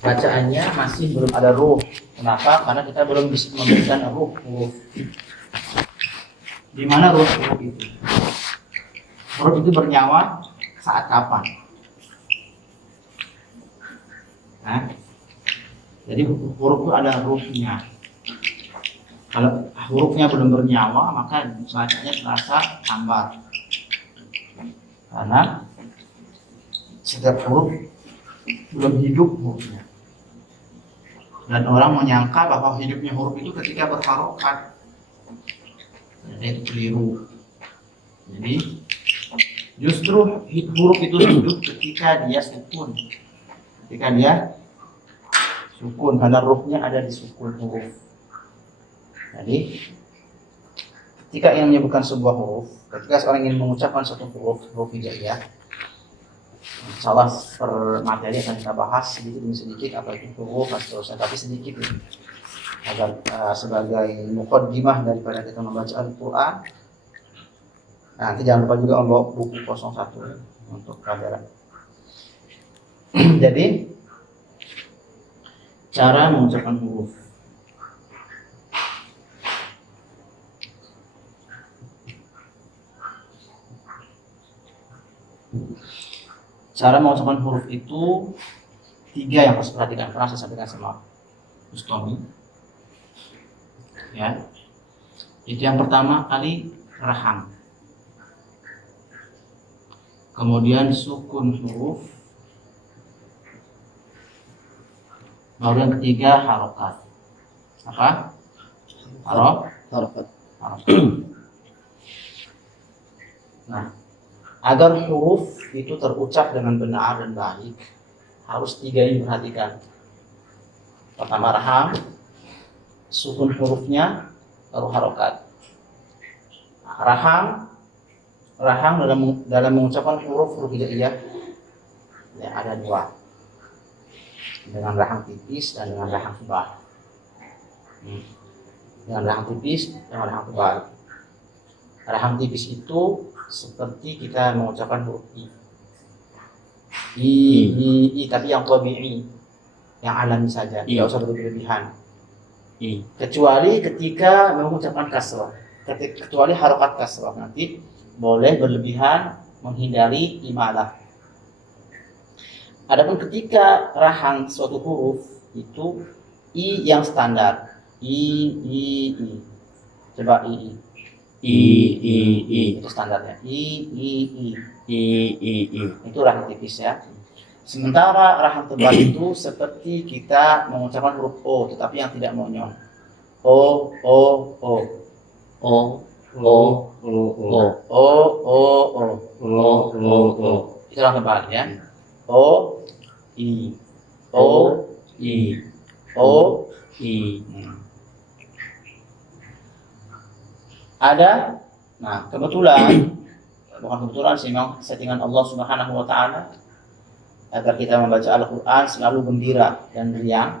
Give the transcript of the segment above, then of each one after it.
bacaannya masih belum ada ruh. Kenapa? Karena kita belum bisa memberikan ruh. Di mana ruh itu? Huruf itu bernyawa saat kapan? Nah, jadi huruf itu ada ruhnya. Kalau hurufnya belum bernyawa, maka bacanya terasa hambar. Karena setiap huruf belum hidup hurufnya. Dan orang menyangka bahwa hidupnya huruf itu ketika berharokat. Jadi itu keliru. Jadi justru huruf itu hidup ketika dia sukun. Ketika dia sukun, karena ruhnya ada di sukun huruf. Jadi ketika ingin menyebutkan sebuah huruf, ketika seorang ingin mengucapkan suatu huruf hijaiyah, insyaallah per materi akan kita bahas sedikit demi sedikit apa itu huruf dan seterusnya, tapi sedikit ini agar sebagai muqaddimah daripada kita membaca Al-Quran. Nanti jangan lupa juga membawa buku 01 untuk pelajaran. Jadi cara mengucapkan huruf. Cara mengucapkan huruf itu 3 yang harus perhatikan. Pernah saya sampaikan sama Ustami. Ya, itu yang pertama kali rahang, kemudian sukun huruf, baru yang ketiga harokat. Apa? Harokat. Nah, agar huruf itu terucap dengan benar dan baik, harus 3 ini diperhatikan. Pertama rahang, sukun hurufnya, baru harokat. Rahang dalam mengucapkan huruf hijaiyah ya, ada 2, dengan rahang tipis dan dengan rahang tebal. Dengan rahang tipis dan rahang tebal. Rahang tipis itu seperti kita mengucapkan huruf i, tapi yang tabi'i, yang alami saja, tidak usah berlebihan. Kecuali ketika mengucapkan kasrah, kecuali harokat kasrah, nanti boleh berlebihan menghindari imalah. Adapun ketika rahang suatu huruf itu i yang standar, i. Coba i itu standarnya, i. Itu rahang tipis ya. Sementara rahang tebal itu seperti kita mengucapkan huruf o, tetapi yang tidak monyong. O. Itu rahang tebal ya. O, i. Ada, nah kebetulan, bukan kebetulan sih, memang settingan Allah Subhanahu wa Ta'ala agar kita membaca Al-Quran selalu gembira dan riang.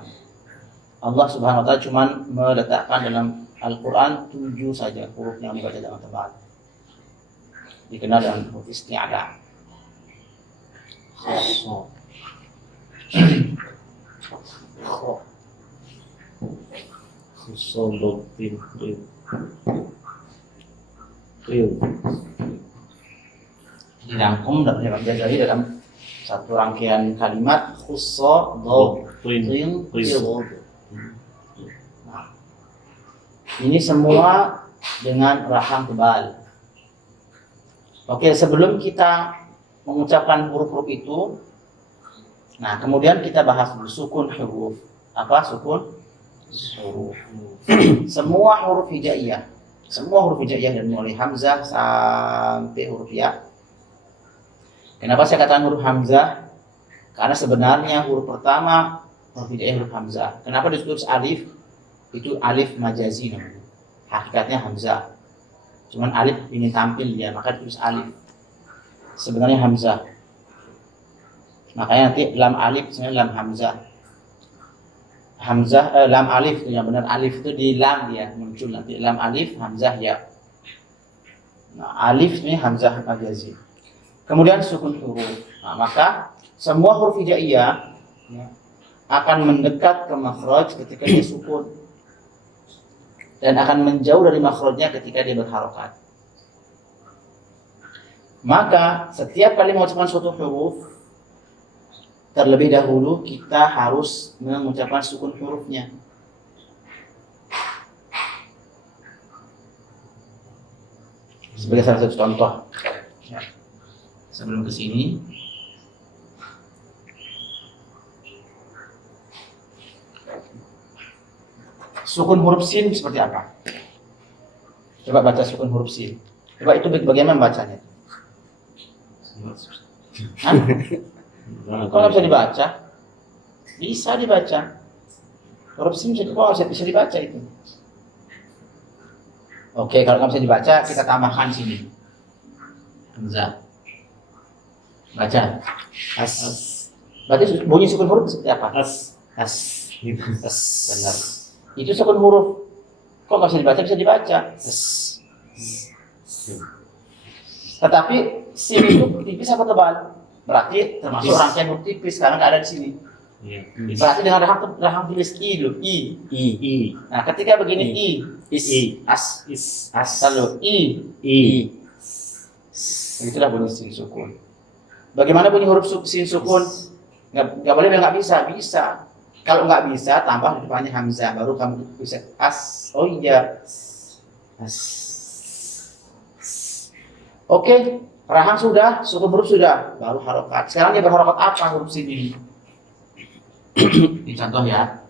Allah Subhanahu wa Ta'ala cuma meletakkan dalam Al-Quran 7 saja huruf yang dibaca dengan tebal, dikenal dengan huruf isti'ala. Dirangkum dalam satu rangkaian kalimat khusso dhin. Nah, ini semua dengan rahang tebal. Oke, sebelum kita mengucapkan huruf-huruf itu, nah kemudian kita bahas dulu sukun huruf. Apa sukun huruf? Semua huruf hijaiyah dari mulai hamzah sampai huruf ya. Kenapa saya katakan huruf hamzah? Karena sebenarnya huruf pertama huruf hijaiyah huruf hamzah. Kenapa ditulis alif? Itu alif majazi namanya. Hakikatnya hamzah. Cuman alif ingin tampil dia, maka ditulis alif. Sebenarnya hamzah. Makanya nanti lam alif sebenarnya lam hamzah. Lam alif itu yang benar, alif itu di lam dia muncul nanti, lam alif hamzah ya. Nah, alif ini hamzah majazi. Kemudian sukun huruf. Nah, maka semua huruf hijaiyah ya, akan mendekat ke makhraj ketika dia sukun dan akan menjauh dari makhrajnya ketika dia berharokat. Maka setiap kali mengucapkan suatu huruf, terlebih dahulu kita harus mengucapkan sukun hurufnya. Sebagai salah satu contoh, ya. Sebelum ke sini, sukun huruf sin seperti apa? Coba baca sukun huruf sin. Coba itu bagaimana membacanya? Hah? Kok nggak bisa dibaca? Bisa dibaca. Huruf sin bisa dibaca itu. Oke, kalau nggak bisa dibaca, kita tambahkan sini. Hamzah. Baca. As. Berarti bunyi sukun huruf seperti apa? As. As. As. Benar. Itu sukun huruf. Kok nggak bisa dibaca? Bisa dibaca. As. Tetapi sin itu tipis apa tebal? Berarti termasuk rangkaian huruf tipis karena nggak ada di sini. Berarti dengan rahang tulis i dulu. I. Nah, ketika begini i. As. Lalu i. Begitulah bunyi sin sukun. Bagaimana bunyi huruf sin sukun? Nggak boleh bilang nggak bisa. Bisa. Kalau nggak bisa, tambah di depannya hamzah, baru kamu bisa as. Oh iya. As. Oke, rahang sudah, sukun huruf sudah, baru harokat. Sekarang dia berharokat apa huruf sin ini? Ini contoh ya.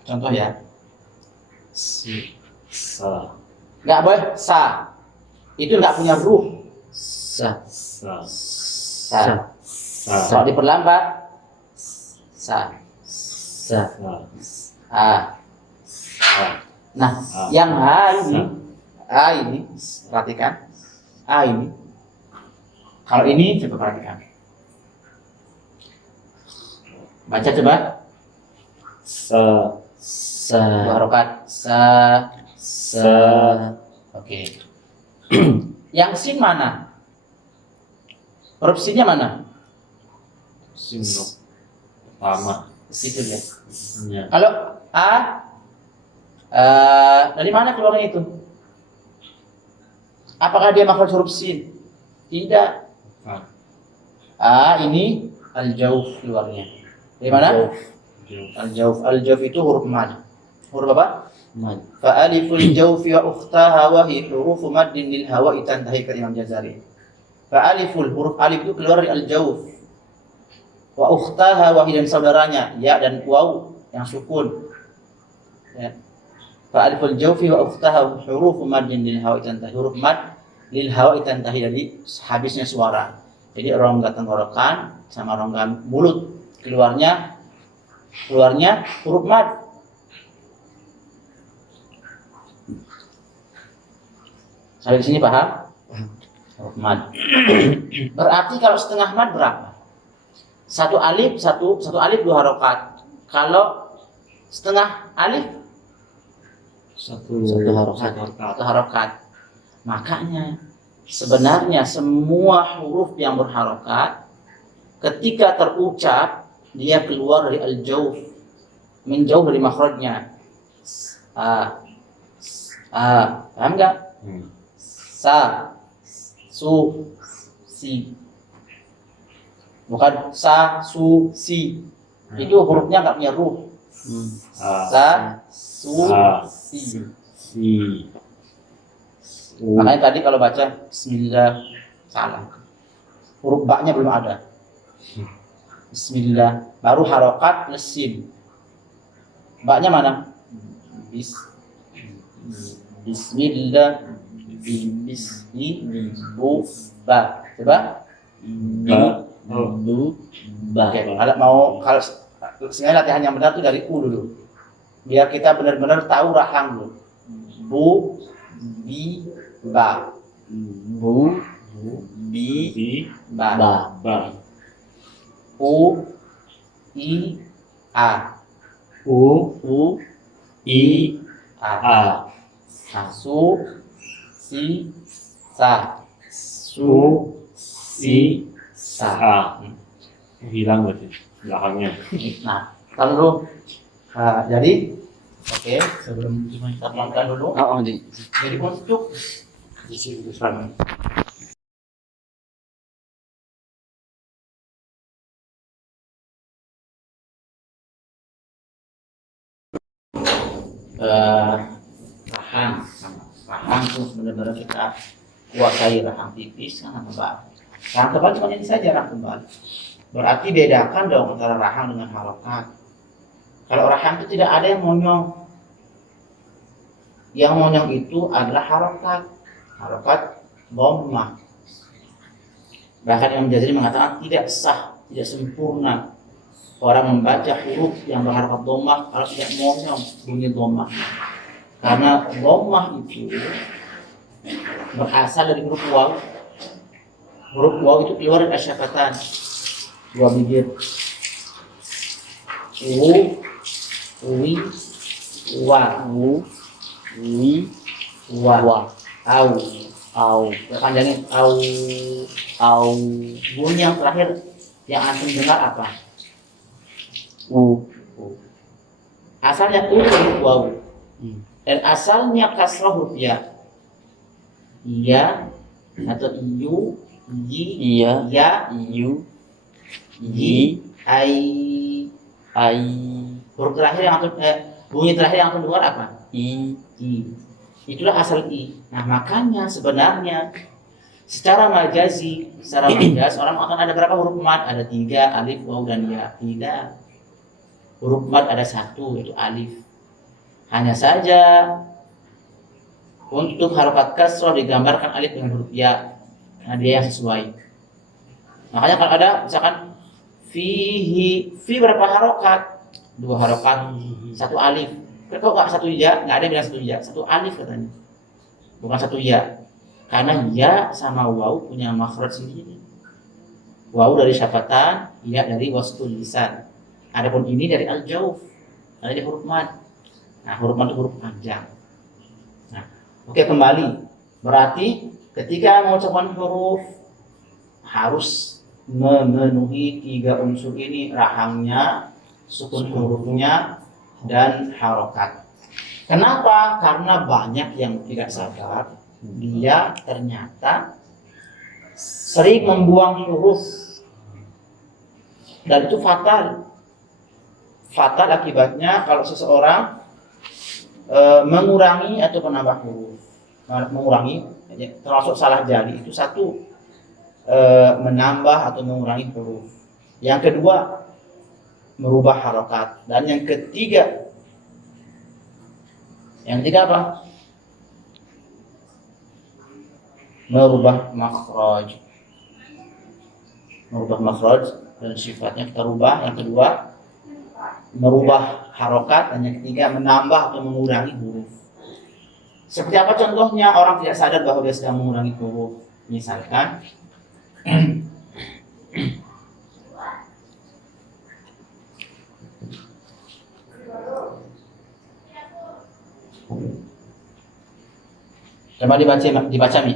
Sa. Nggak boleh sa. Itu nggak punya ruh. Sa. Kalau diperlambat, sa. Nah, yang a ini, perhatikan. A ini. Kalau ini coba perhatikan. Baca coba. Dua harokat. Sa. Oke. Yang sin mana? Huruf sinnya mana? Sin pertama. Itu dia. Ya. Kalau a, dari mana keluarnya itu? Apakah dia makhraj huruf sin? Tidak. A ini al-jauf keluarnya. Dari mana? Al-jauf. Al-jauf itu huruf mad. Huruf apa? Mad. Fa aliful jawfi wa ukhtaha wa hi hurufu maddin lil hawa'i tantahi ke Imam Jazari. Fa aliful, huruf alif itu keluar dari al-jauf. Wa ukhtaha wa hi, dan saudaranya ya dan waw yang sukun. Ya. Fa aliful jawfi wa ukhtaha hurufu maddin lil hawa'i tantahi. Huruf mad lil hawa'i tantahi, jadi habisnya suara. Jadi rongga tenggorokan sama rongga mulut keluarnya huruf mad. Sampai di sini paham? Huruf mad. Berarti kalau setengah mad berapa? Satu alif dua harokat. Kalau setengah alif satu harokat. Makanya sebenarnya semua huruf yang berharokat ketika terucap dia keluar dari al-jauf, menjauh dari makhrajnya. Paham nggak? Sa, su, si. Bukan sa, su, si. Itu hurufnya nggak punya ruh. Sa, su, si. Makanya tadi kalau baca bismillah salah. Huruf ba-nya belum ada. Bismillah baru harokat plus sin. Ba-nya mana? Bismillah. Bu ba. Coba. Bu ba. Oke, kalau sebenarnya latihan yang benar itu dari u dulu. Biar kita benar-benar tahu rahang dulu. Bu, bi, ba. Bu, bi, ba. U, i, a. U, i, a. Su, si, sa. Su, si, sa. Hilang berarti belakangnya. Nah, lalu Jadi oke, sebelum kita pelankan dulu. Jadi untuk di sini sana. Rahang, rahang itu benar-benar kita kuasai rahang tipis kan tebal. Rahang tebal cuma ini saja rahang tebal. Berarti bedakan dong antara rahang dengan harokat. Kalau rahang itu tidak ada yang monyong. Yang monyong itu adalah harokat. Harokat dhammah. Bahkan Imam Jazari mengatakan tidak sah, tidak sempurna orang membaca huruf yang berharokat dhammah kalau tidak monyong bunyi dhammah. Karena dhammah itu berasal dari huruf waw. Huruf waw itu keluar dari asyafatan, dua bibir. Wi, wa, wi, wa, au. Panjangin au. Bunyi yang terakhir yang antum dengar apa? Asalnya huruf waw. Dan asalnya kasrah huruf ya. Iya atau iyu, yi, ya, yu, yi, ai. Huruf terakhir yang antum bunyi terakhir yang antum dengar apa? I. Itulah asal i. Nah, makanya sebenarnya secara majaz orang akan ada berapa huruf mad? Ada 3, alif, waw, dan ya. Tidak. Huruf mad ada 1, yaitu alif. Hanya saja untuk harokat kasrah digambarkan alif dengan huruf ya. Nah, dia yang sesuai. Makanya kalau ada misalkan fi berapa harokat? 2 harokat, 1 alif. Kok nggak 1 ya? Nggak ada yang bilang 1 ya, 1 alif katanya. Bukan 1 ya. Karena ya sama waw punya makhraj sendiri. Waw dari syafatan, ya dari wastul lisan. Adapun ini dari al-jauf, dari huruf mad. Nah, huruf mad itu huruf panjang. Nah, oke, kembali. Berarti ketika mengucapkan huruf harus memenuhi 3 unsur ini, rahangnya, sukun hurufnya, dan harokat. Kenapa? Karena banyak yang tidak sadar, dia ternyata sering membuang huruf, dan itu fatal. Fatal akibatnya kalau seseorang mengurangi atau menambah huruf. Mengurangi termasuk salah jali, itu satu, menambah atau mengurangi huruf. Yang kedua, merubah harokat. Dan yang ketiga apa? Merubah makhraj. Merubah makhraj dan sifatnya kita rubah. Yang kedua, merubah harokat. Dan yang ketiga, menambah atau mengurangi huruf. Seperti apa contohnya? Orang tidak sadar bahwa dia sedang mengurangi huruf. Misalkan coba dibaca Mi.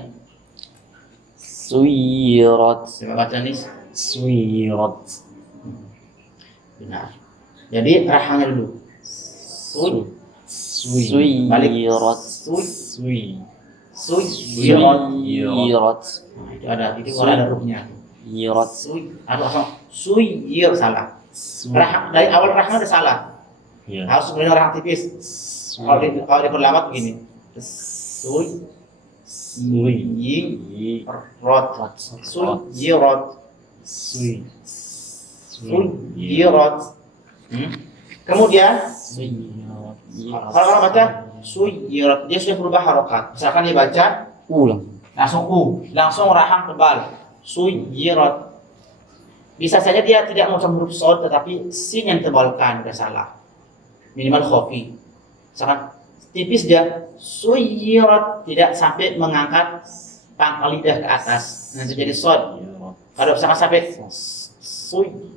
Suyirat. Coba baca nih. Suyirat. Benar. Jadi rahangnya dulu. Suyirat. Suyirat. Nah, itu ada hurufnya. Yirat. Suyir salah. Dari awal rahang ada salah. Ya. Harus sebenarnya rahang tipis. Kalau diperlambat begini. Suyirat. Kemudian kalau orang baca suyirat, dia sudah berubah harokat. Misalkan dia baca langsung rahang tebal. Suyirat. Bisa saja dia tidak mengucapkan huruf shad, tetapi sin yang tebalkan, tidak salah. Minimal khafi. Misalkan tipis dia suyirat, tidak sampai mengangkat pangkal lidah ke atas, nanti jadi shad. Kalau misalkan sampai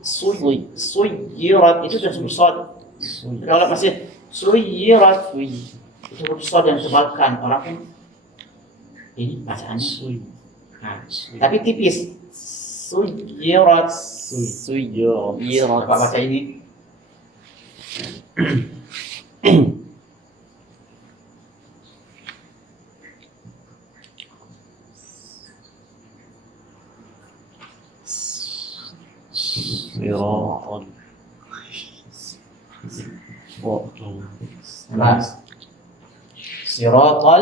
suyirat, itu sudah huruf shad. Kalau masih suyirat, itu huruf shad yang tebalkan, orang pun ini bacaannya tapi tipis. Suyirat. Coba baca ini. Siratal. Nah, siratal.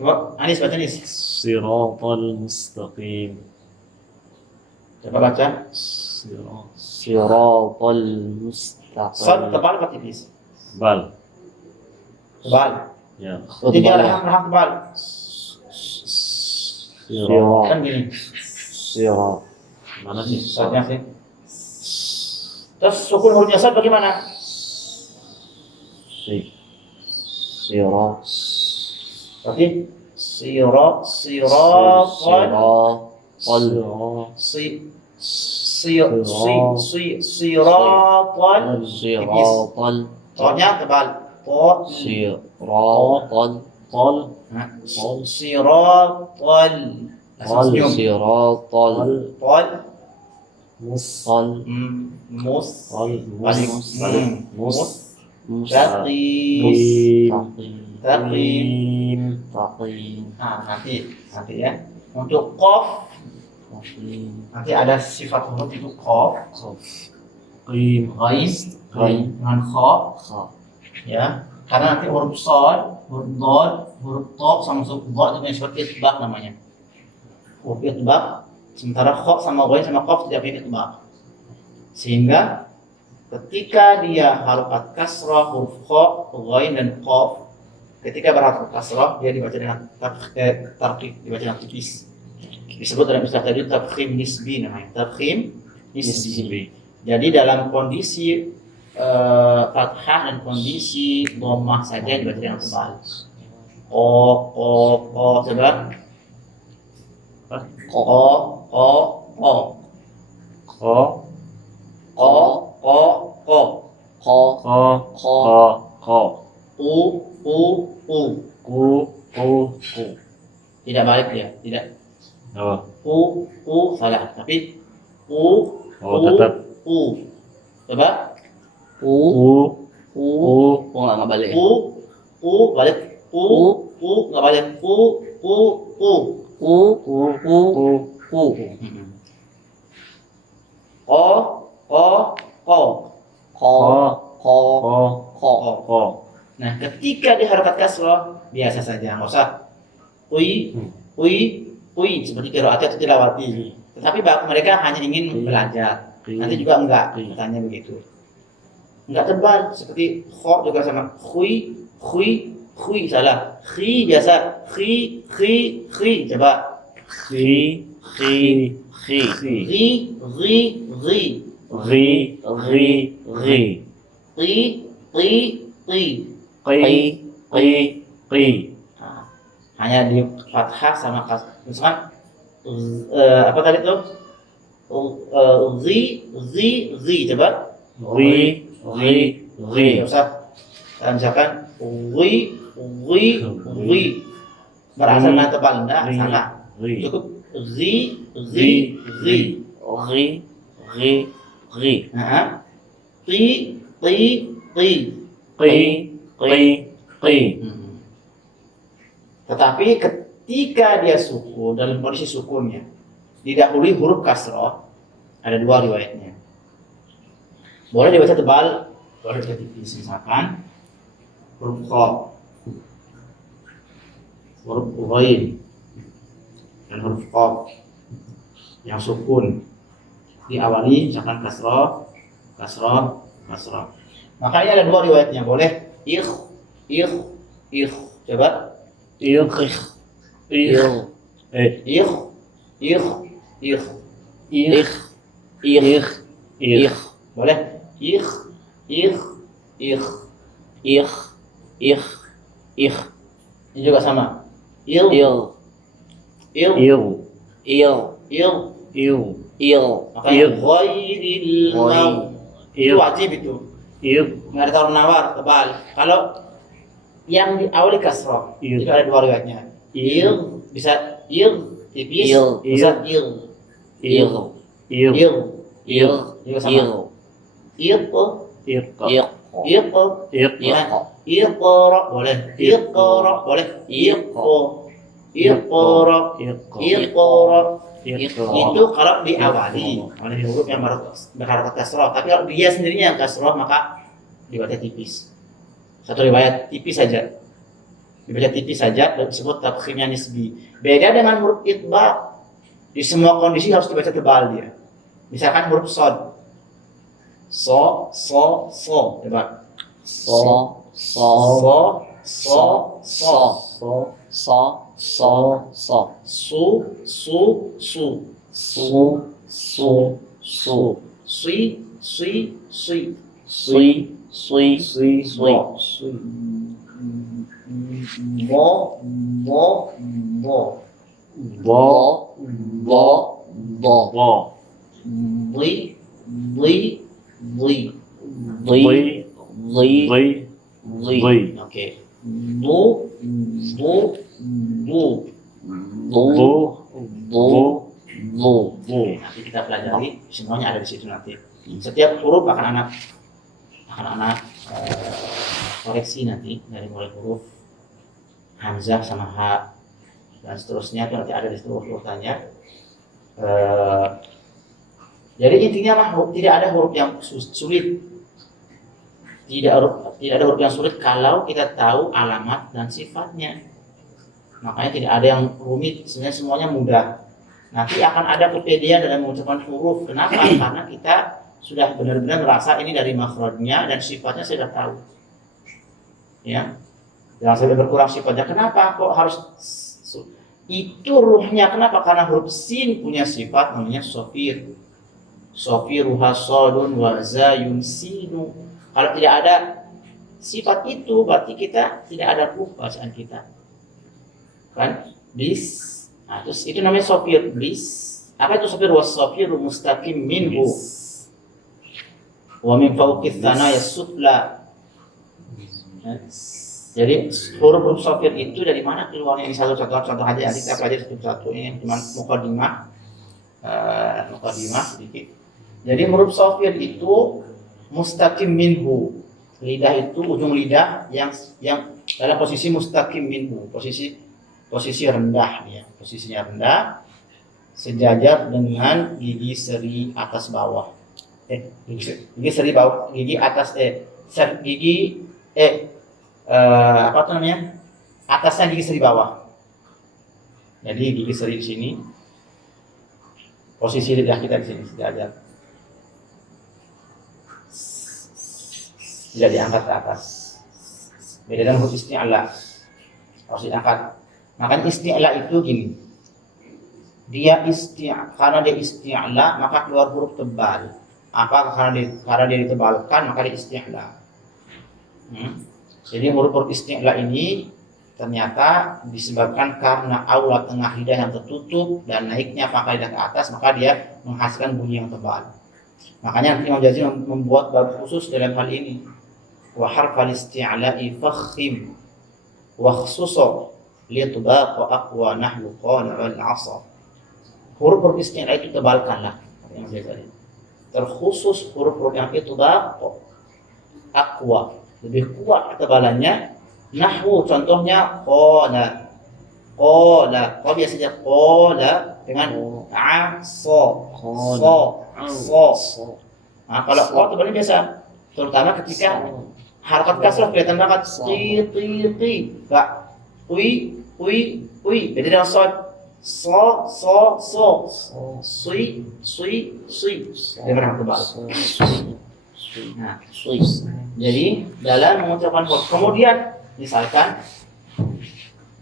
Coba Anis baca Anis. Siratal mustaqim. Coba baca. Siratal Sad mustaqim. tebal apa tipis? Bal. Tebal. Ya. Jadi dia rahang tebal. Sirat. Kan gini. Sirat. Mana sih? Sadnya sih. Terus sukun hurufnya sad bagaimana? Sirat. Berarti siratal Siratal. siratal Siratal. Tolnya tebal. To Siratal. Tol. siratal. Senyum. Siratal. Tol Mus. Tal. mus Tol. balik Mus. mustaqim. Taqim. Taqim. Taqim. Nah, nanti ya. Untuk qaf Taqim. nanti ada sifat huruf itu qaf, Qaf. Qim. ghain, Ghain. dengan kha, Kha. ya. Karena nanti huruf shad, huruf dad, huruf ta sama huruf dha itu yang sifat itbaq namanya. Huruf itbaq, sementara kha sama ghain sama qaf tidak punya itbaq. Sehingga ketika dia harokat kasrah, huruf kha, ghain dan qaf, ketika berharokat kasrah dia dibaca dengan tarqiq, dibaca dengan tipis. Disebut dalam istilah tadi tafkhim nisbi namanya. Tafkhim nisbi. Nisbi. Jadi dalam kondisi fathah dan kondisi dhammah saja dibaca dengan tebal. O coba. Ko. O Ko. Ko Ko. Ko. Ko. Ko. U Ku. Ku. tidak balik dia, tidak. Apa? Salah, tapi U Oh, tetap. coba U. U. U. Nggak balik. balik nggak balik U U. U. U. Ko Ko. Ko. Ko. Ko. Ko. Nah, ketika diharokat kasroh biasa saja, nggak usah seperti qiraat atau tilawati. Tetapi mereka hanya ingin belajar. Nanti juga enggak, katanya begitu. Enggak tebal seperti kho juga sama khui salah. Khi biasa khi coba. Khi. Ri. Ri Nah, hanya di fathah sama misalkan apa tadi tuh? Coba. Nggak usah. Misalkan berasal dengan tebal, enggak salah. Cukup Nah, Tetapi ketika dia sukun dalam kondisi sukunnya didahului huruf kasroh, ada dua riwayatnya. Boleh dibaca tebal, boleh dibaca tipis. Misalkan huruf kha, huruf ghain, dan huruf qaf yang sukun diawali misalkan kasroh. Makanya ada dua riwayatnya, boleh coba boleh ini juga sama makanya ghairil maghdubi itu wajib itu. Nggak ada tawar menawar tebal. Kalau yang diawali kasroh itu ada dua riwayatnya. Bisa tipis, bisa juga sama. Iqra boleh. Iqra boleh. Iqra. Itu kalau diawali oleh huruf yang berharakat kasroh. Tapi kalau dia sendirinya yang kasroh maka dibaca tipis. Satu riwayat tipis saja. Dibaca tipis saja dan disebut tafkhimnya nisbi. Beda dengan huruf itbaq. Di semua kondisi harus dibaca tebal dia. Misalkan huruf sod. So. Coba. So. Su. Sui. Mo. Li. Oke. Bu. Oke, nanti kita pelajari semuanya ada di situ nanti. Setiap huruf akan anak koreksi nanti dari mulai huruf hamzah sama ha dan seterusnya itu nanti ada di seluruh urutannya. Jadi intinya mah tidak ada huruf yang sulit. Tidak ada huruf yang sulit kalau kita tahu alamat dan sifatnya. Makanya tidak ada yang rumit, sebenarnya semuanya mudah. Nanti akan ada kepedian dalam mengucapkan huruf. Kenapa? Karena kita sudah benar-benar merasa ini dari makhrajnya dan sifatnya sudah tahu. Ya. Jangan sampai berkurang sifatnya. Kenapa kok harus itu ruhnya? Kenapa? Karena huruf sin punya sifat namanya sofir. Sofiruha sodun wa zayun sinu. Kalau tidak ada sifat itu berarti kita tidak ada ruh bacaan kita. Kan? Bis. Nah, terus itu namanya sofir. Bis. Apa itu sofir? Was sofiru mustaqim minhu. Wa min fawqith thanaya sufla. Jadi huruf sofir itu dari mana keluarnya? Ini satu contoh aja. Nanti kita pelajari satu-satu. Ini cuma mukadimah sedikit. Jadi huruf sofir itu mustaqim minhu. Lidah itu ujung lidah yang dalam posisi mustaqim minhu, posisi rendah dia. Posisinya rendah sejajar dengan gigi seri atas bawah. Gigi seri bawah, gigi atas apa tuh namanya? Atasnya gigi seri bawah. Jadi gigi seri di sini. Posisi lidah kita di sini sejajar. Tidak diangkat ke atas. Beda dengan huruf isti'la. Harus diangkat. Makanya isti'la itu gini. Karena dia isti'la maka keluar huruf tebal. Apa? Karena dia ditebalkan maka dia isti'la. Jadi huruf isti'la ini ternyata disebabkan karena aula tengah lidah yang tertutup dan naiknya pangkal lidah ke atas maka dia menghasilkan bunyi yang tebal. Makanya Imam Jazari membuat bab khusus dalam hal ini. Wa harfal isti'la'i fakhim wa khususa litbaq wa aqwa nahwu qala wal 'asr. Huruf isti'la itu tebalkanlah yang saya tadi. Terkhusus huruf-huruf yang itbaq aqwa, lebih kuat ketebalannya. Nahwu contohnya qala. Kalau biasanya qala dengan so. Nah, kalau qala tebalnya biasa terutama ketika harakat kasrah kelihatan banget ti. Enggak. Ui. Beda dengan shad. So. Sui. Dengan tebal. Nah, jadi dalam mengucapkan huruf kemudian misalkan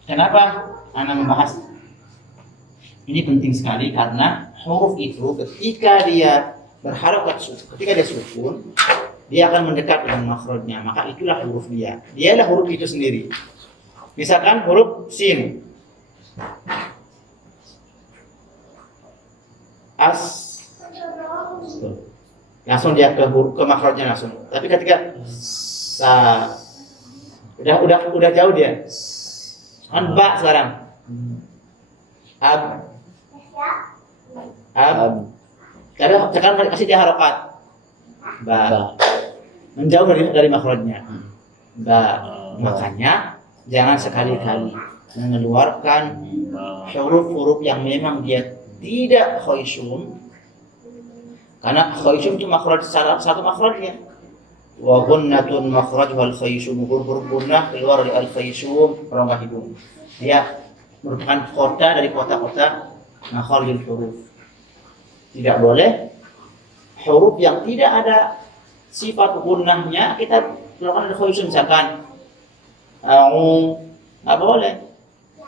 kenapa Anda membahas ini penting sekali karena huruf itu ketika dia berharakat ketika dia sukun dia akan mendekat dengan makhrajnya, maka itulah huruf dia. Dialah huruf itu sendiri. Misalkan huruf sin. Langsung dia ke makhrajnya langsung. Tapi ketika sa udah jauh dia. Kan ba sekarang. Ab. Sekarang kasih dia harakat. Ba. menjauh dari makhrajnya. Ba. Makanya jangan sekali-kali mengeluarkan huruf-huruf yang memang dia tidak khaisyum, karena khaisyum itu makhraj satu makhrajnya. Wa gunnatun makhrajuhal khaisyum, huruf gunnah keluar dari al khaisyum, rongga hidung. Dia merupakan kota dari kota-kota makharijul huruf. Tidak boleh huruf yang tidak ada sifat gunnahnya kita keluarkan dari khaisyum, misalkan au, nggak boleh.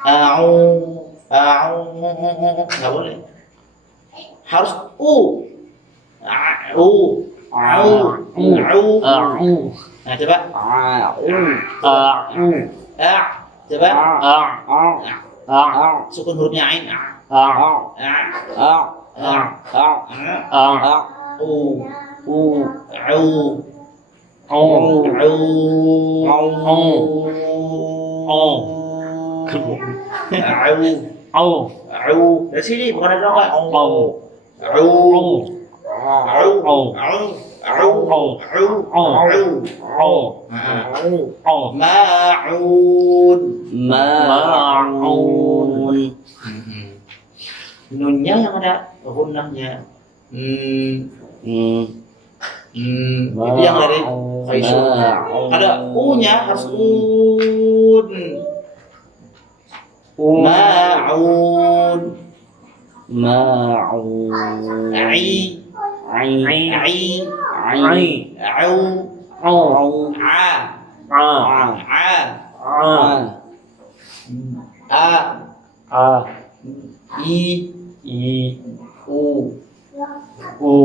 Au, nggak boleh. Harus u, Nah coba. Coba. Sukun hurufnya ain. Dari sini bukan ada ma'un. Nunnya yang ada gunnahnya. Itu yang dari khaisyum. Ada u-nya harus un. Ma'un. Ai.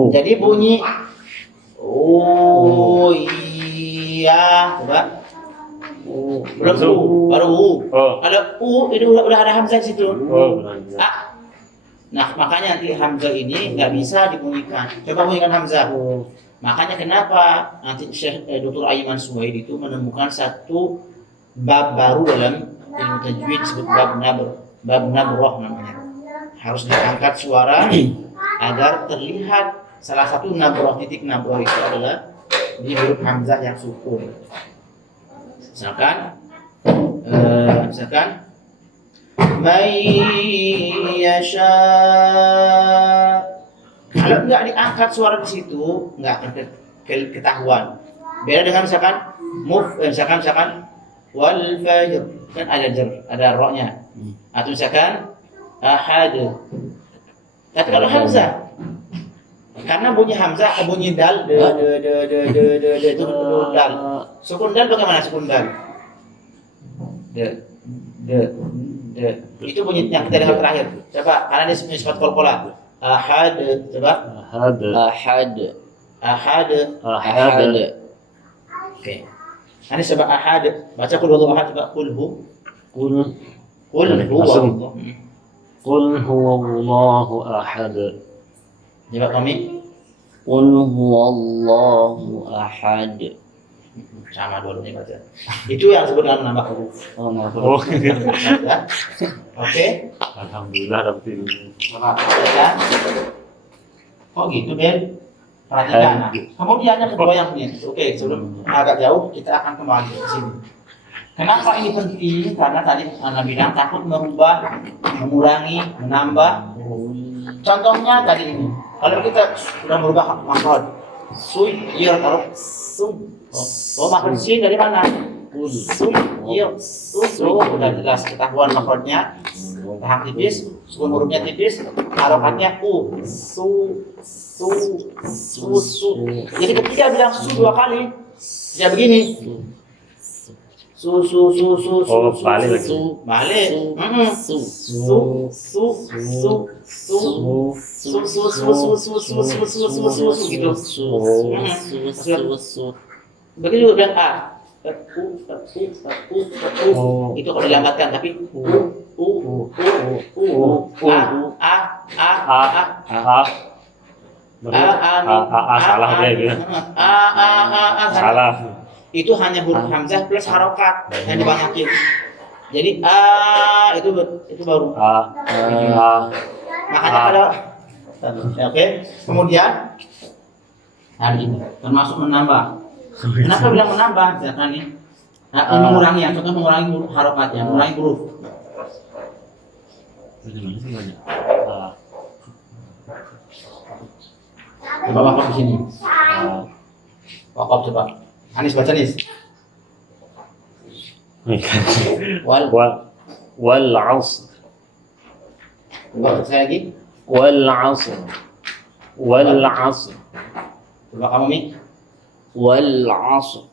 Jadi bunyi oh iya, coba. Belum u, baru u. Ada u, itu udah ada hamzah di situ. Nah, makanya nanti hamzah ini nggak bisa dibunyikan. Coba bunyikan hamzah. Makanya kenapa nanti Syekh Dr. Ayman Suwaidi itu menemukan satu bab baru dalam ilmu tajwid, disebut bab nabrah namanya. Harus diangkat suara agar terlihat salah satu nabrah, titik nabrah itu adalah di huruf hamzah yang sukun. Misalkan may yasha, kalau nggak diangkat suara di situ nggak akan ketahuan. Beda dengan misalkan wal fajr, kan ada jar, ada ra-nya. Atau misalkan ahad. Tapi kalau hamzah, karena bunyi hamzah, bunyi dal, itu dal. Sukun dal bagaimana sukun dal? Itu bunyi yang kita dengar terakhir. Coba, karena dia punya sifat qalqalah. Ahad, coba. Ahad. Oke. Ini coba ahad. Baca qul huwallahu ahad, coba qul huwallahu ahad. Coba kami. Qul huwallahu ahad. Sama dulunya baca. Itu yang disebut dengan menambah huruf. Oke. Alhamdulillah dapat ini. Perhatikan. Oh gitu, Ben. Perhatikan. Nah, kemudiannya kedua yang ini. Oke, sebelum agak jauh kita akan kembali ke sini. Kenapa ini penting? Karena tadi Anda bilang takut merubah, mengurangi, menambah. Contohnya tadi ini. Kalau kita sudah merubah makhraj, taruh makhraj sin dari mana? Udah jelas ketahuan makhrajnya. Tahap tipis, sukun hurufnya tipis, harokatnya u. Jadi ketika bilang su dua kali, ya begini. Balik. Gitu. Begitu juga bilang a. Itu kalau dilambatkan, tapi salah dia gitu. Salah. Itu hanya huruf hamzah plus harokat yang dibanyakin. Jadi itu baru. Makanya ada. Oke. Kemudian hari ini termasuk menambah Kenapa bilang menambah? Misalkan nih, ini mengurangi ya, contoh mengurangi harokatnya, mengurangi huruf. Bagaimana sih banyak? Coba wakaf di sini. Wakaf coba. Anis baca Anis. Wal asr. Coba saya lagi. Wal asr. Wal asr. Coba kamu Mi. Wal 'ashr.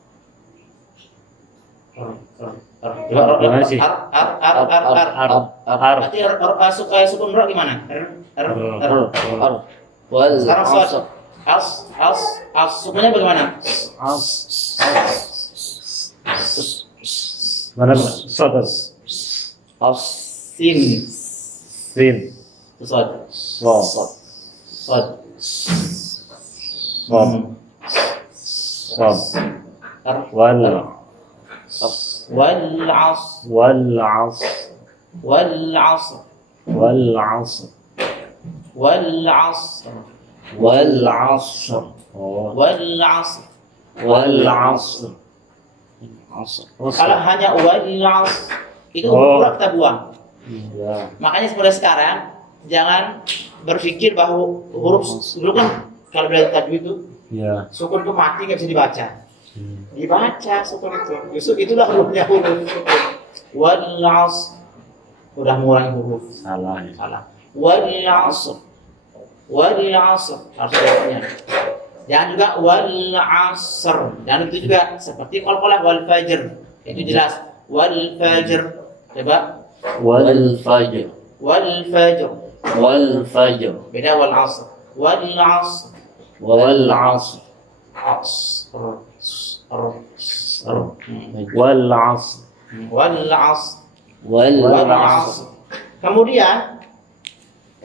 Coba Gimana sih? Berarti sukun ro gimana? Wal Sekarang asr. sukunnya bagaimana? Mana sadar? Sin. Sin. Sod. Wow. Sod. Wow. Wow. Wal Wal 'asr. wal asr. Wal 'asr. Wal asr. Wal 'asr. Wal 'ashr. Oh. Wal 'asr. Wal 'ashr. Kalau hanya wal 'asr itu Oh. huruf kita buang. Ya. Makanya mulai sekarang jangan berpikir bahwa huruf dulu kan kalau belajar tajwid itu Ya. sukun itu mati nggak bisa dibaca. Dibaca sukun itu. Justru itulah hurufnya huruf sukun. Wal 'asr. Udah mengurangi huruf. Salah. Salah. Wal 'asr. Wal 'asr artinya. Jangan juga wal 'asr. Dan itu juga seperti qalqalah wal fajr. Itu jelas. Wal fajr. Coba Wal fajr. wal fajr. Wal fajr. Beda wal 'asr. Wal 'asr. Wal 'ashr. Wal asr. Wal 'asr. Wal Wal 'ashr. 'asr. Kemudian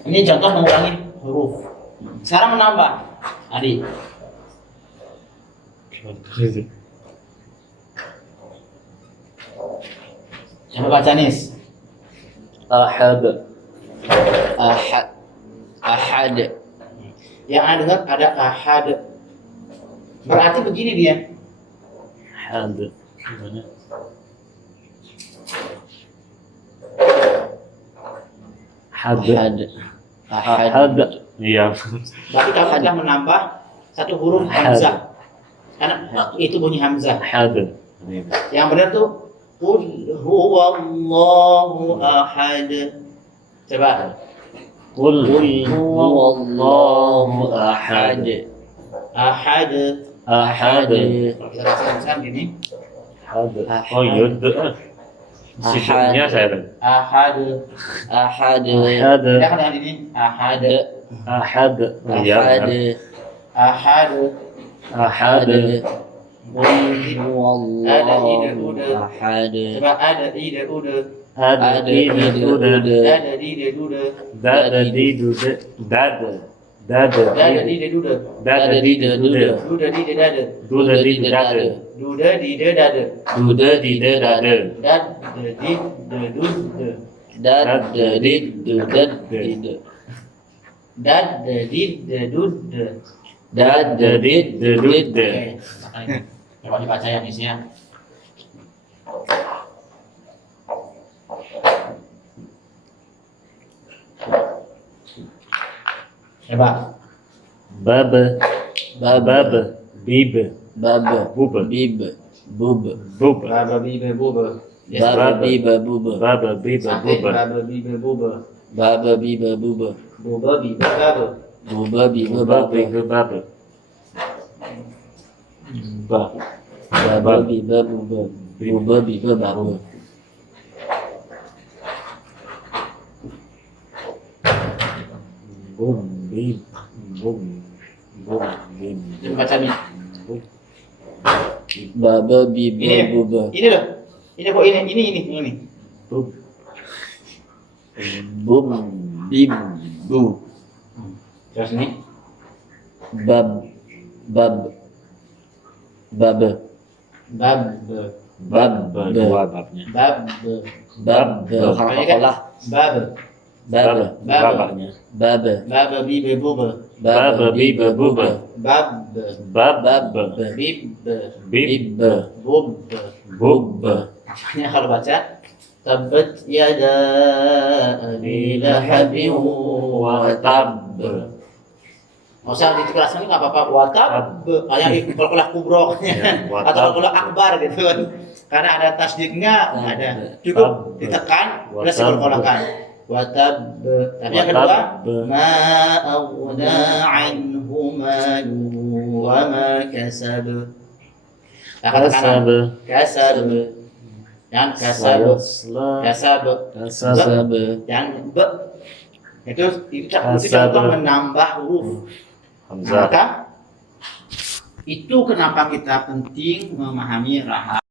ini contoh mengurangi huruf. Sekarang menambah. Adi. Coba baca Nis. Ahad. Ahad. Ahad. Yang Anda dengar ada ahad. Berarti begini dia. Had. Gimana? Had. Ahad. Ahad. Had. Iya. Berarti kamu telah menambah satu huruf hamzah. Karena itu bunyi hamzah. Had. Yang benar tuh qul huwallahu ahad. Coba. Qul huwallahu ahad. Ahad. Ahad. Kalau kita rasakan gini. Had. Oh yud. Sifatnya saya. Ahad. Ahad. Had. Kita kan dengan ini. Ahad. Ahad. Iya. Ahad. Ahad. Ahad. Qul huwallahu ahad. Coba ada ida uda. Ada di udah. Ada ida duda. Dada di duda. Dada. Dada Dada di ida duda. dada di duda. Duda di dada. Duda di dada. Duda di dada. Duda di dada. Dada di duda. Dad did dad did. Dada di duda. Dad did did. Oke. Coba dibaca ya isinya. Coba. Bab. Bab. Bib. Bab. Bub. Bib. Bub. Bub. Baba biba buba. Baba biba buba. Baba bib. Bub. Baba biba buba. Baba biba buba. Buba biba baba. Buba biba Bab. baba. Bab. Ba. Baba biba buba. Buba biba baba. Bum. Bib. Bum. Bum. Bib. Coba baca nih. Baba biba Ini. buba. Ini loh. Ini kok ini. Bum. Bum bim bu. Terus ini. Bab. Bab. Bab. Bab. Bab. Dua babnya. Bab. Bab. Harakolah. Bab. Bab. Babanya. Bab. Baba biba buba. bab bib bub bab, bab bib, bib bub. bub. Makanya kalau baca tabbat yada abi lahabin wa tab. Nggak usah dikeraskan nggak apa-apa. Watab, kayak kalau kubro atau kalau akbar gitu kan. Karena ada tasdiknya, ada cukup ditekan, plus dikolkolakan. Watab. Tapi yang kedua, ma aghna anhu maluhu wa ma kasab. Nah, katakan kasab. Yang kasab, kasab, kasab yang be. Itu contoh menambah huruf. Hamzah. Maka itu kenapa kita penting memahami raha.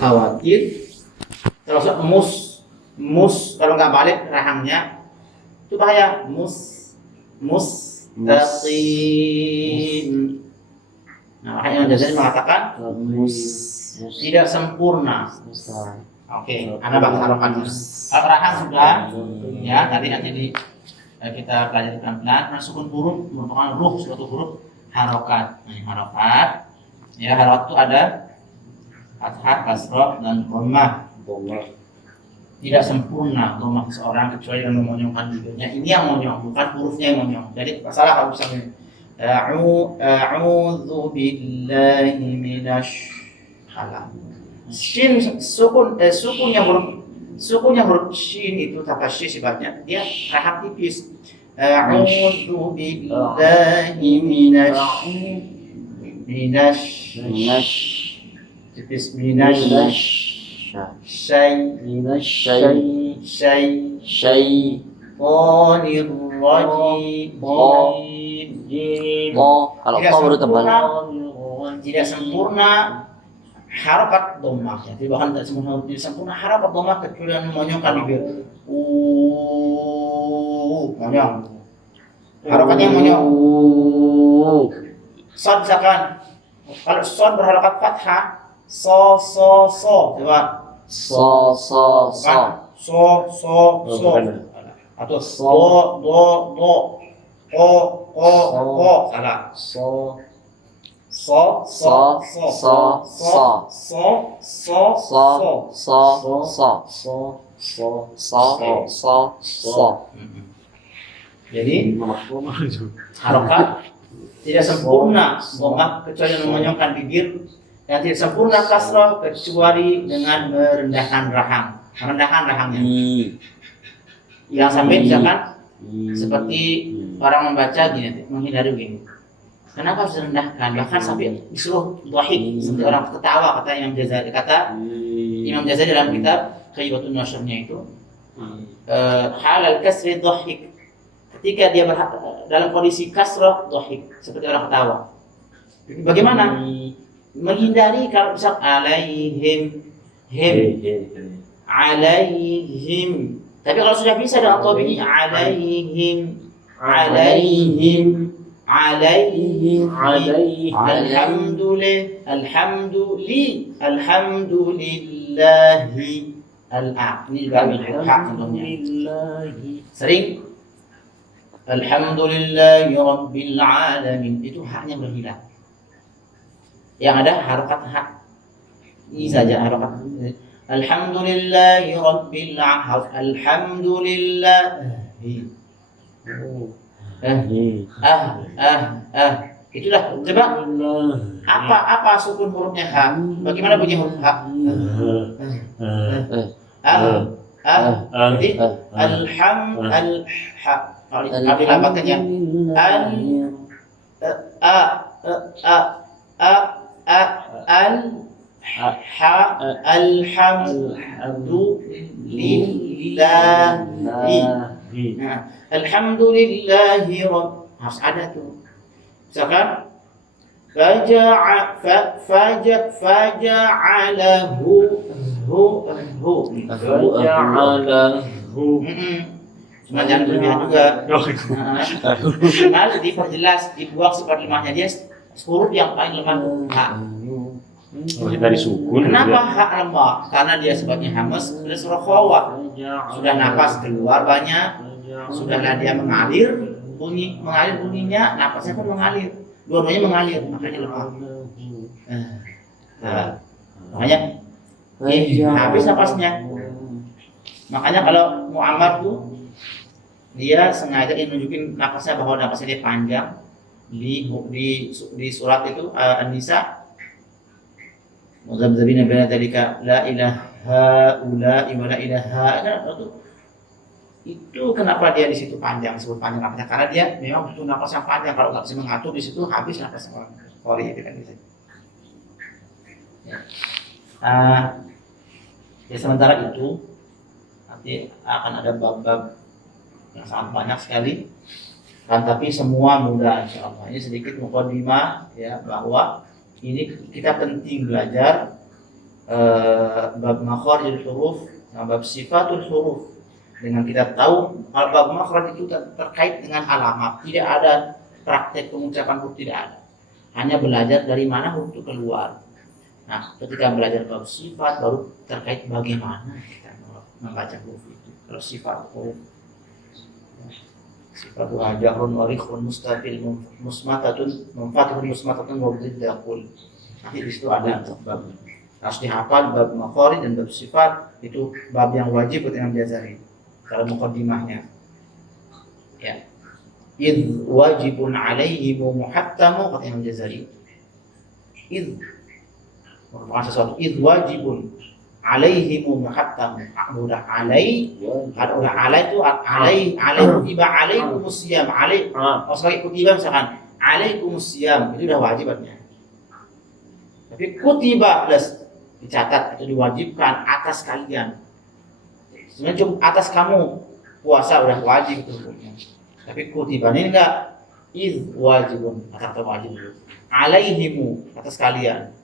Khawatir termasuk mus kalau nggak balik rahangnya itu bahaya. Mustaqim. Nah, makanya Jazari mengatakan tidak sempurna. Oke, Anda bahas harokatnya. Kalau rahang sudah, ya tadi nanti kita pelajari pelan-pelan. Nah, sukun huruf merupakan ruh suatu huruf harokat. Nah, harokat, ya harokat itu ada fathah, kasroh, dan dhammah. Tidak sempurna dhammah seorang kecuali dengan memonyongkan bibirnya. Ini yang monyong, bukan hurufnya yang monyong. Jadi masalah kalau misalnya a'udzu billahi minasy shin sukun yang huruf shin itu takasyi sifatnya dia rahang tipis. A'udzu billahi minasy tipis syaitonir rajim. Kalau kau baru tebal. Tidak sempurna harakat dhammah. Jadi bahkan tidak sempurna harakat dhammah kecuali memonyongkan bibir. Monyong. Harakatnya monyong. Shad misalkan. Kalau shad berharakat fathah, so. Coba. So. Atau do. Salah. So. Jadi harokat tidak sempurna dhammah kecuali memonyongkan bibir, dan tidak sempurna kasrah kecuali dengan merendahkan rahangnya. Yang sampai misalkan seperti orang membaca gini, menghindari begini. Kenapa harus direndahkan? Bahkan sampai disuruh dhahik, seperti orang ketawa, kata Imam Jazari dalam kitab Khaybatun Nashrnya itu. Halal kasri dhahik. Ketika dia dalam kondisi kasrah dhahik, seperti orang ketawa. Bagaimana? Menghindari kalau misal alaihim. Tapi kalau sudah bisa dengan tabi'i alaihim. Alhamdulillahi ini juga hak contohnya. Sering alhamdulillahi rabbil alamin itu haknya berhilang. Yang ada harokat hak. Ini saja harokat. Alhamdulillahi rabbil alamin. Alhamdulillahi. Itulah. Coba apa sukun hurufnya ha? Bagaimana bunyi huruf ha? Jadi kalau dilambangkannya alhamdulillahi harus ada tuh. Misalkan faja'alahu cuma jangan berlebihan juga. Nah, diperjelas, dibuang sifat lemahnya dia huruf yang paling lemah ha. Oh, dari sukun. Kenapa hak lemah? Karena dia sebagai hamas plus rokhawah. Sudah napas keluar banyak, sudahlah dia mengalir bunyinya, napasnya pun mengalir, dua-duanya mengalir, makanya lemah. Makanya habis napasnya. Makanya kalau Muammar tuh dia sengaja nunjukin napasnya bahwa napasnya dia panjang di surat itu An-Nisa. Muzabzabina baina dzalika la ilaha illa wa la ilaha itu kenapa dia di situ panjang, sebut panjang napasnya karena dia memang butuh napas yang panjang. Kalau nggak bisa mengatur di situ habis napas Qori itu kan gitu. Ya sementara itu nanti akan ada bab-bab yang sangat banyak sekali kan, tapi semua mudah insyaallah. Ini sedikit mukadimah ya bahwa ini kita penting belajar bab makharijul huruf dan bab sifatul huruf. Dengan kita tahu bab makhraj itu terkait dengan alamat, tidak ada praktek pengucapan huruf, tidak ada. Hanya belajar dari mana huruf itu keluar. Nah, ketika belajar bab sifat baru terkait bagaimana kita membaca huruf itu. Kalau sifat huruf sifatu hajarun warikhun mustafil musmatatun munfatihun musmatatun wabdiddaqul. Nanti di situ ada bab harus dihafal bab makharij dan bab sifat, itu bab yang wajib buat Imam Jazari kalau muqaddimahnya ya. Idh wajibun alaihi muhattamu kata Imam Jazari. Idh merupakan sesuatu, idh wajibun alaihi muhattamu. Udah alai, udah alai itu alai kutiba alaikumusiyam alai. Oh sebagai kutiba misalkan alaikumusiyam itu udah wajib artinya. Tapi kutiba plus dicatat itu diwajibkan atas kalian. Sebenarnya cuma atas kamu puasa udah wajib itu hukumnya. Tapi kutiba ini enggak, iz wajibun kata wajib dulu. Alaihimu atas kalian.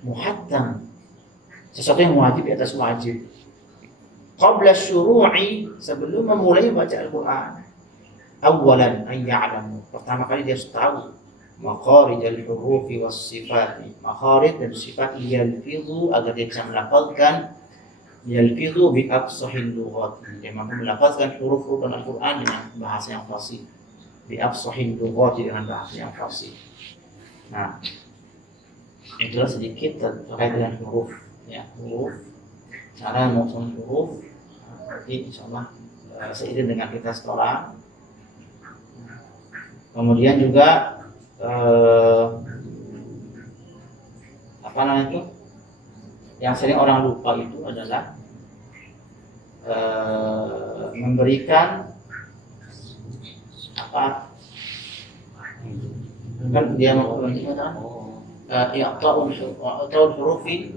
Muhattam sesuatu yang wajib di atas wajib. Qabla syuru'i sebelum memulai baca Al-Qur'an. Awalan an ya'lamu. Pertama kali dia harus tahu makharijul hurufi was sifati. Makharij dan sifat yalfidhu agar dia bisa melafazkan yalfidhu bi afsahil lughati. Dia mampu melafazkan huruf-huruf Al-Qur'an dengan bahasa yang fasih. Bi afsahil lughati dengan bahasa yang fasih. Nah, itulah sedikit terkait dengan huruf ya, huruf cara mengusul huruf. Nanti insyaallah seiring dengan kita sekolah. Kemudian juga apa namanya itu yang sering orang lupa itu adalah memberikan apa kan dia mengatakan i'ta'ul hurufi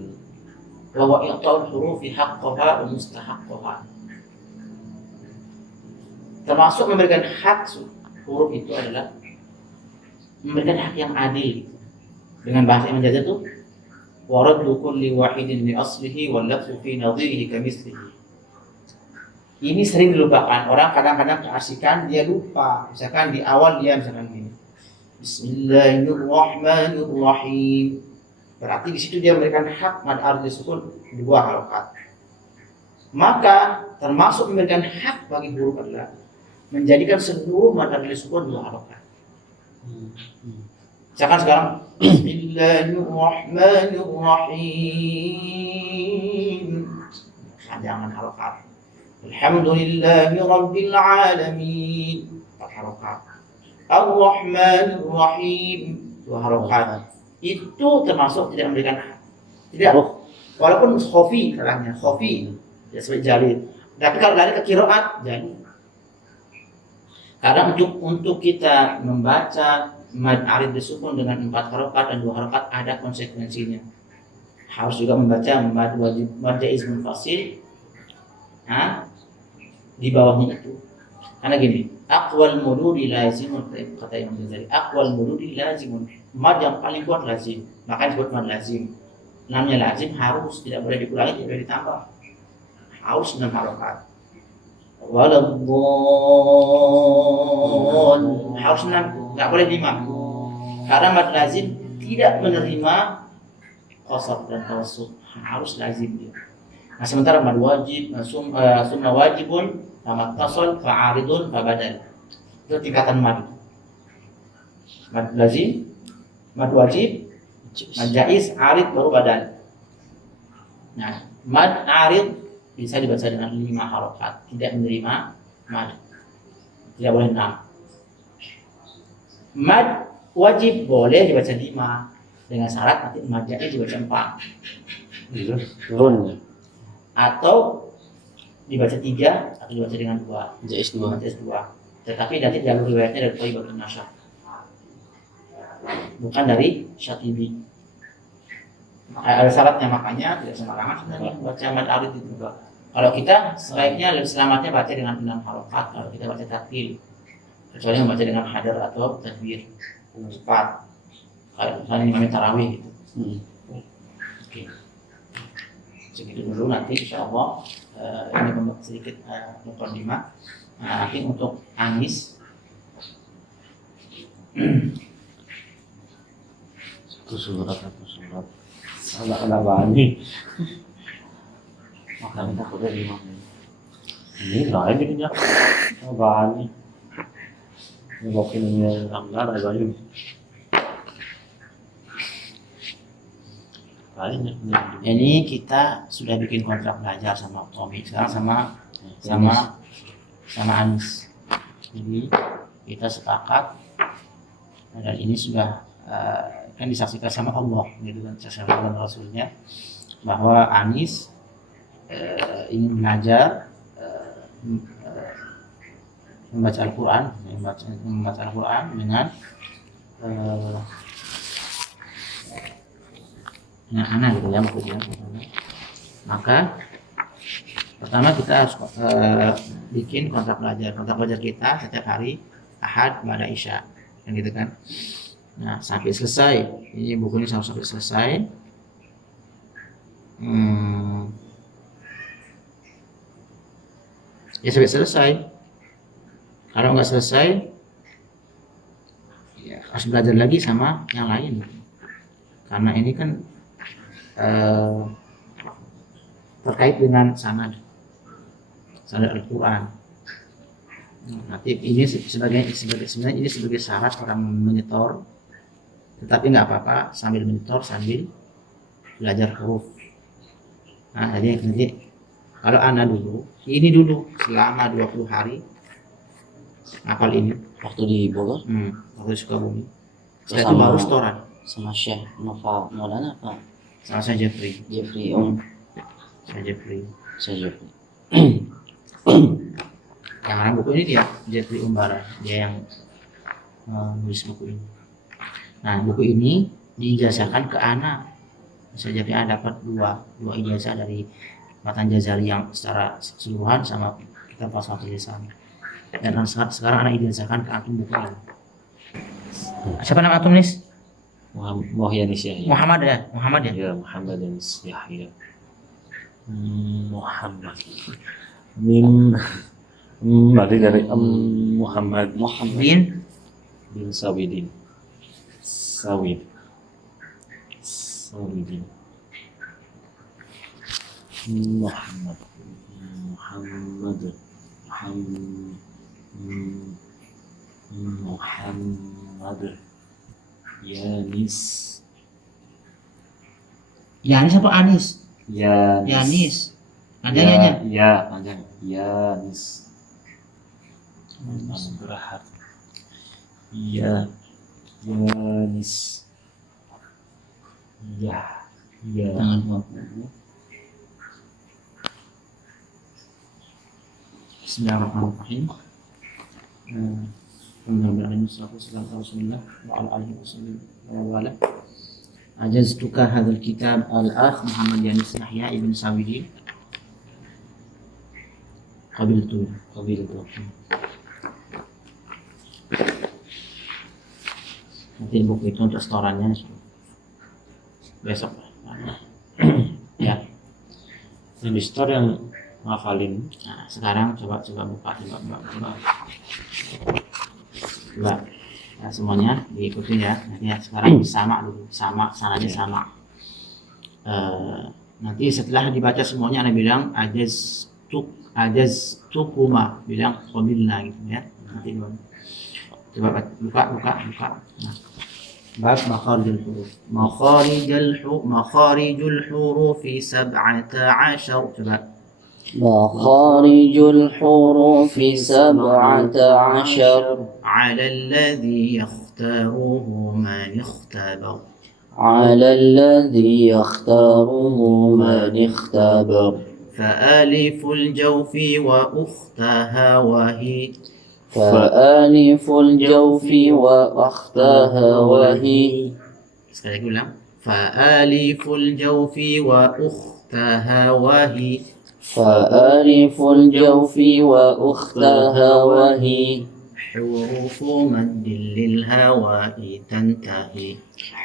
wa huwa i'ta'ul hurufi haqqaha wa mustahaqqaha. Termasuk memberikan hak huruf itu adalah memberikan hak yang adil. Dengan bahasa Imam Jazari itu waraddu kulli wahidin li aslihi wal lafzu fi nadhirihi kamithlihi. Ini sering dilupakan orang, kadang-kadang keasikan dia lupa. Misalkan di awal dia misalkan ini Bismillahirrahmanirrahim. Berarti di situ dia memberikan hak mad ardi sukun 2 harokat. Maka termasuk memberikan hak bagi huruf adalah menjadikan seluruh mad ardi sukun 2 harokat. Misalkan sekarang Bismillahirrahmanirrahim. Jangan harokat. Alhamdulillahi rabbil alamin. 4 harokat. Ar-Rahmanir-Rahim 2 harokat. Itu termasuk tidak memberikan hak. Tidak. Walaupun khofi salahnya, khofi ya sebagai jalid. Tapi kalau lari ke qiraat jadi. Kadang untuk kita membaca mad arid disukun dengan 4 harokat dan 2 harokat ada konsekuensinya. Harus juga membaca mad wajib, mad jaiz munfasil. Di bawahnya itu. Karena gini, aqwal mududi lazimun kata Imam Ghazali. Aqwal mududi lazimun. Mad yang paling kuat lazim. Maka disebut mad lazim. Namanya lazim harus, tidak boleh dikurangi, tidak boleh ditambah. Harus 6 harokat. Waladdallin harus 6, enggak boleh 5. Karena mad lazim tidak menerima qasar dan tawassut, harus lazim dia. Nah, sementara mad wajib, summa wajibun, fa tasal, fa aridun, fa badal. Itu tingkatan mad. Mad lazim, mad wajib, mad jaiz, arid, baru badal. Nah, mad arid bisa dibaca dengan 5 harokat, tidak menerima mad, tidak boleh 6. Mad wajib boleh dibaca 5 dengan syarat nanti mad jaiz dibaca 4. Gitu. Turun ya. Atau dibaca 3 atau dibaca dengan 2. Jais 2. Jaiz 2. Tetapi nanti jalur riwayatnya dari Thayyibatun Nasyah, bukan dari Syatibi. Ada syaratnya, makanya tidak sembarangan sebenarnya baca mad arid itu. Kalau kita sebaiknya lebih selamatnya baca dengan 6 harokat kalau kita baca tartil, kecuali membaca dengan hadar atau tadbir cepat, kayak misalnya imam tarawih gitu. Oke. Segitu dulu, nanti insya Allah ini membuat sedikit mukadimah. Nanti untuk Anis Satu surat. Anak-anak bani. Makanya takut dari imam. Ini lain jadinya. Bani. Mungkin ini langgar ada bani. Lainnya. ini kita sudah bikin kontrak belajar sama Tommy, sekarang sama Anis. Jadi kita sepakat, dan ini sudah kan disaksikan sama Allah gitu kan, sama Allah dan Rasulnya, bahwa Anis ingin belajar membaca Al-Quran, dengan anak gitu ya maksudnya. Maka pertama kita harus bikin kontrak belajar kita setiap hari Ahad pada Isya, kan gitu kan. Nah, sampai selesai, ini buku ini harus sampai selesai. Ya sampai selesai. Kalau nggak selesai, ya harus belajar lagi sama yang lain. Karena ini kan terkait dengan sanad Al-Quran. Nanti ini sebenarnya ini sebagai syarat orang menyetor, tetapi nggak apa-apa sambil menyetor sambil belajar huruf. Nah, jadi nanti kalau Ana dulu selama 20 hari hafal ini Waktu di Bogor waktu Sukabumi. Setelah itu baru setoran sama Syekh Nova Maulana apa? sama saya Jeffrey. Saya Jeffrey. Yang orang buku ini dia Jeffrey Umbara, dia yang nulis buku ini. Nah, buku ini diijazahkan ke Ana. Bisa jadi Ana dapat dua ijazah dari Matan Jazari yang secara keseluruhan sama kitab Falsafah Lisan. Dan sekarang Ana ijazahkan ke antum buku ini. Siapa nama antum, Nis? Muhyanis Yahya. Muhammad ya? Ya, Muhammad Yahya. Muhammad. Berarti dari Muhammad bin Sawidin. Muhammad Yanis apa Anis? Yanis. Panjangnya? Ya, panjang. Yanis. Berat. Yanis. Tangan 20. Bismillahirrahmanirrahim. Alhamdulillah wa ala alihi wasallam wa wala. Ajaztuka hadzal kitab al-akh Muhammad Yanis Yahya ibn Sawidi. Qabiltu. Nanti buku itu untuk setorannya besok. Ya. Yang di store yang ngafalin. Nah, sekarang coba buka, coba. Nah, semuanya diikutin ya. Nanti ya, sekarang sama dulu, sanadnya sama. Nanti setelah dibaca semuanya Anda bilang ajaztukuma, bilang qabilna gitu ya. Nanti coba buka. Nah, bab makharijul huruf. Makharijul hurufi 17. Coba. مخارج الحروف 17 على الذي يختاره من اختبر. على الذي يختاره من اختبر. فألف الجوف وأختها وهي. فألف الجوف وأختها وهي. Sekali lagi ulang. فألف الجوف وأختها وهي. فألف الجوف وأختها وهي. حروف مد للهواء تنتهي.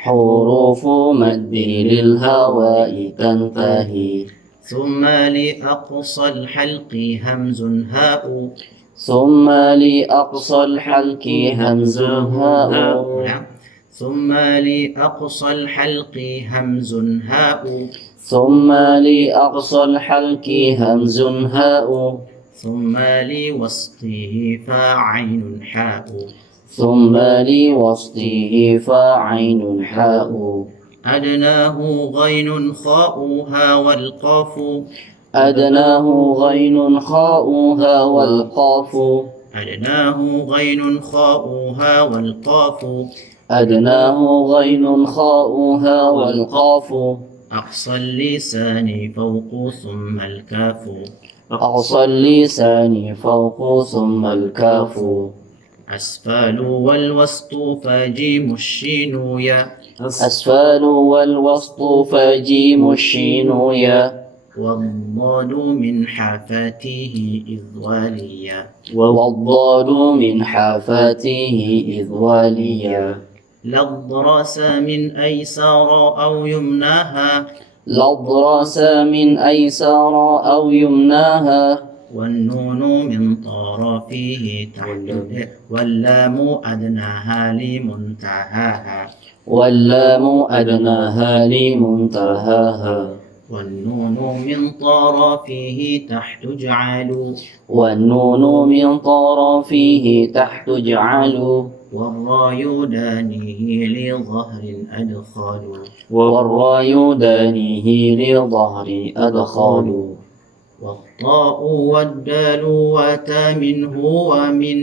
حروف مد للهواء تنتهي. ثم لأقصى الحلق همز هاء. ثم لأقصى الحلق همز هاء. ثم لأقصى الحلق همز هاء. ثم لأقصى الحلق همز هاء. ثم لوسطه فعين حاء. ثم لوسطه فعين حاء. أدناه غين خاؤها والقاف. أدناه غين خاؤها والقاف. أدناه غين خاؤها والقاف. أدناه غين خاؤها والقاف. أقصى اللسان فوق ثم الكاف. أقصى اللسان فوق ثم الكاف. أسفل والوسط فجيم الشين يا. أسفل والوسط فجيم الشين يا. والضاد من حافته إذ واليا. والضاد من حافته إذ واليا. لضرس من أيسار أو يمناها. لضرس من أيسار أو يمناها. والنون من طرفه تحت. واللام أدناها لمنتهاها. واللام أدناها لمنتهاها. والنون من طرفه تحت جعل. والنون من طرفه تحت جعل. والراء دانه لظهر أدخال. والراء دانه لظهر أدخال. والطاء والدال وتا منه ومن.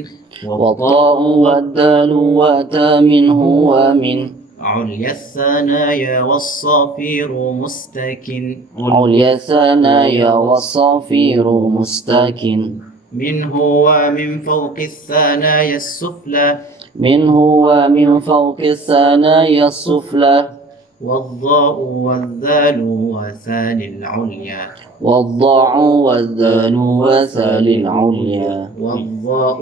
والطاء والدال وتا منه ومن. عليا الثنايا والصفير مستكن. عليا الثنايا والصفير مستكن. منه ومن فوق الثنايا السفلى. منه ومن فوق الثنايا السفلى. والضاء والذال وثال العليا. والضاع والذال وثال العليا. والضاء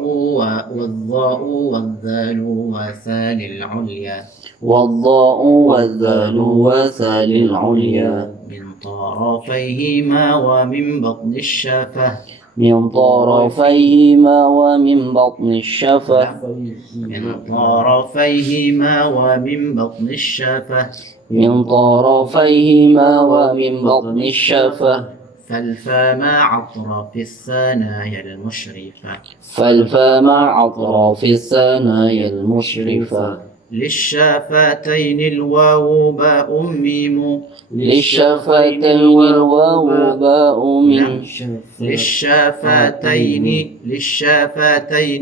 والذال وثال العليا. والضاء والذال وثال العليا. من طرفيهما ومن بطن الشفة. من طرفيهما ومن بطن الشفة. من طرفيهما ومن بطن الشفة. من طرفيهما ومن بطن الشفة. فالفا مع أطراف الثنايا المشرفة. فالفا مع أطراف الثنايا المشرفة. للشفتين الواو باء ميم. للشفتين الواو باء من. للشفتين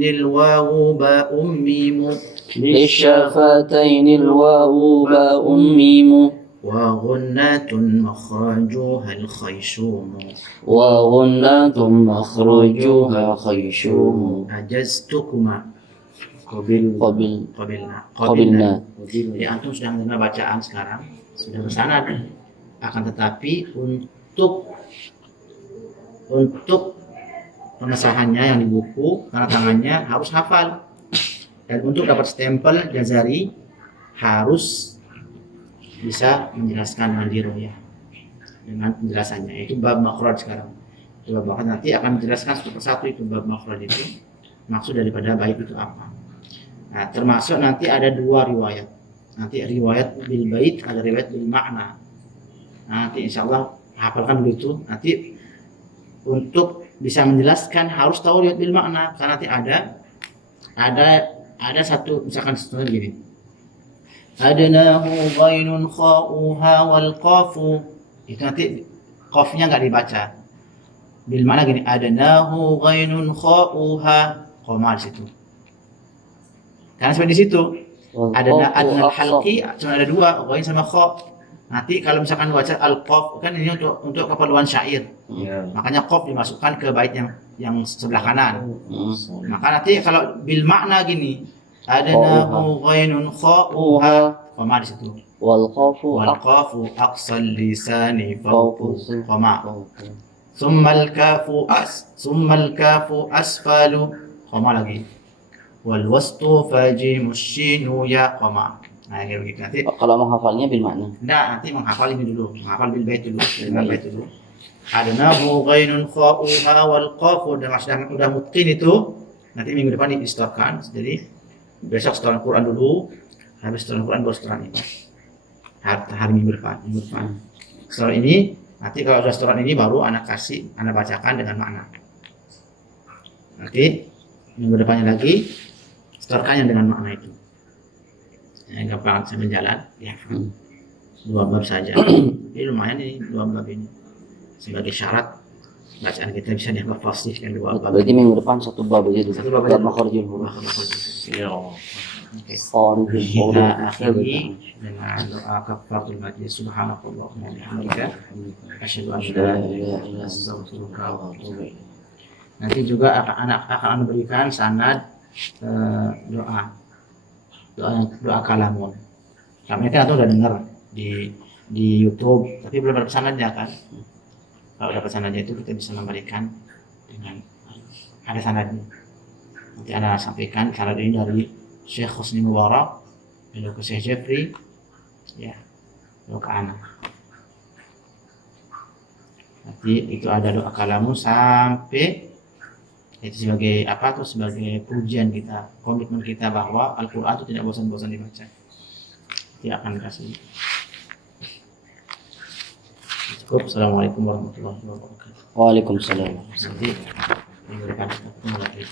الواو باء ميم. للشفتين الواو باء ميم. وغنة مخرجها الخيشوم. وغنة مخرجها خيشوم. أجزتكما. قبلنا. Jadi antum sudah mendengar bacaan sekarang, sudah bersanad. Akan tetapi untuk pengesahannya yang di buku, tanda tangannya harus hafal. Dan untuk dapat stempel Jazari harus bisa menjelaskan mandiro ya dengan penjelasannya. Itu bab makhraj sekarang. Bab makhraj nanti akan menjelaskan satu persatu itu bab makhraj itu. Maksud daripada bait itu apa. Nah, termasuk nanti ada dua riwayat. Nanti riwayat bil bait, ada riwayat bil makna. Nanti insya Allah hafalkan dulu itu. Nanti untuk bisa menjelaskan harus tahu lihat bil makna, karena nanti ada satu misalkan contohnya gini. Adnahu ghainun kha'uha wal qafu. Itu nanti qafnya nggak dibaca. Bil makna gini, adnahu ghainun kha'uha, koma di situ. Karena seperti di situ adnal halqi cuma ada dua, ghain sama kha. Nanti kalau misalkan baca al-qaf kan ini untuk keperluan syair. Ya. Makanya qaf dimasukkan ke bait yang sebelah kanan. Hmm. Maka nanti kalau bil makna gini, adnahu ghainun kha'uha, koma di situ. Wal qafu Wal qafu aqsal lisani fawqu, koma. Summal kafu asfalu, koma lagi. Wal wastu fajimus shinu ya, koma. Nah kayak begitu nanti. Kalau menghafalnya bil makna. Enggak, nanti menghafal ini dulu, menghafal bil bait dulu, bil bait dulu. Adnahu ghainun kha'uha wal qafu, udah mutqin itu. Nanti minggu depan distorkan. Jadi besok setoran Quran dulu, habis setoran Quran baru setoran ini. Hari minggu depan. Setoran ini nanti kalau sudah setoran ini baru anak bacakan dengan makna. Nanti minggu depannya lagi setorkannya dengan makna itu. Gampang sambil jalan ya. 2 bab saja. Ini lumayan ini 2 bab ini. Sebagai syarat bacaan kita bisa dianggap fasih kan 2 bab. Berarti minggu depan 1 bab aja dulu. 1 bab aja. Makharijul huruf. Ya. Oke. Kita akhiri dengan doa kafaratul majlis. Subhanakallahumma wa bihamdika asyhadu an la ilaha illa anta astaghfiruka wa atubu ilaik. Nanti juga akan berikan sanad doa kalamun. Kami kan udah dengar di YouTube, tapi belum dapat sanadnya kan. Kalau dapat sanadnya itu kita bisa memberikan dengan ada sanadnya. Nanti Anda sampaikan sanad ini dari Syekh Husni Mubarak, beliau ke Syekh Jeffrey, ya, beliau ke anak. Nanti itu ada doa kalamun sampai itu sebagai apa tuh, sebagai pujian kita, komitmen kita bahwa Al-Quran itu tidak bosan-bosan dibaca. Dia akan kasih. Cukup. Assalamualaikum warahmatullahi wabarakatuh. Waalaikumsalam. Nanti minggu depan kita ketemu lagi.